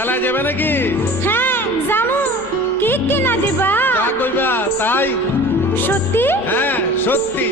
মেলায় যাবে নাকি? হ্যাঁ জামু। কি কিনা দিবা? যা কইবা তাই। সত্যি? হ্যাঁ সত্যি।